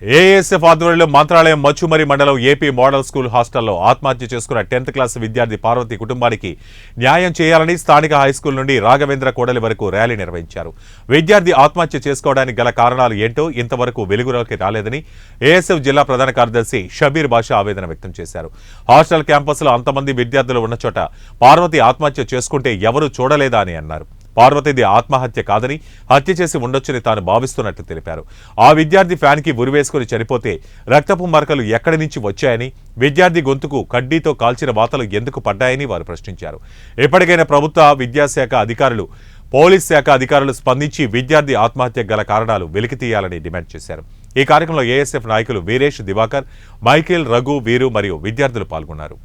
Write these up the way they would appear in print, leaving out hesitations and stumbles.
ASF ఆధ్వర్యంలో మంత్రాలయం మచ్చుమరి మండలం AP model school హాస్టల్లో ఆత్మహత్య చేసుకున్న 10th క్లాస్ విద్యార్థి పార్వతి కుటుంబానికి న్యాయం చేయాలని స్థానిక హైస్కూల్ నుండి రాఘవేంద్ర కోడలి వరకు ర్యాలీ నిర్వహించారు. విద్యార్థి ఆత్మహత్య చేసుకోవడానికి గల కారణాలు ఏంటో ఇంతవరకు వెలుగులోకి రాలేదని ఏఎస్ఎఫ్ జిల్లా ప్రధాన కార్యదర్శి షబీర్ బాషా ఆవేదన వ్యక్తం చేశారు. హాస్టల్ క్యాంపస్లో అంతమంది విద్యార్థులు ఉన్న చోట పార్వతి ఆత్మహత్య చేసుకుంటే ఎవరూ చూడలేదా అని అన్నారు. పార్వతిది ఆత్మహత్య కాదని హత్య చేసి ఉండొచ్చని తాను భావిస్తున్నట్లు తెలిపారు. ఆ విద్యార్థి ఫ్యాన్కి ఉరివేసుకుని చనిపోతే రక్తపు మరకలు ఎక్కడి నుంచి వచ్చాయని, విద్యార్థి గొంతుకు కడ్డీతో కాల్చిన వాతలు ఎందుకు పడ్డాయని వారు ప్రశ్నించారు. ఎప్పటికైనా ప్రభుత్వ విద్యాశాఖ అధికారులు, పోలీస్ శాఖ అధికారులు స్పందించి విద్యార్థి ఆత్మహత్యకు గల కారణాలు వెలికితీయాలని డిమాండ్ చేశారు. ఈ కార్యక్రమంలో ఏఎస్ఎఫ్ నాయకులు వీరేష్, దివాకర్, మైకేల్, రఘు, వీరు మరియు విద్యార్థులు పాల్గొన్నారు.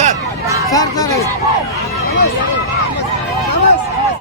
సార్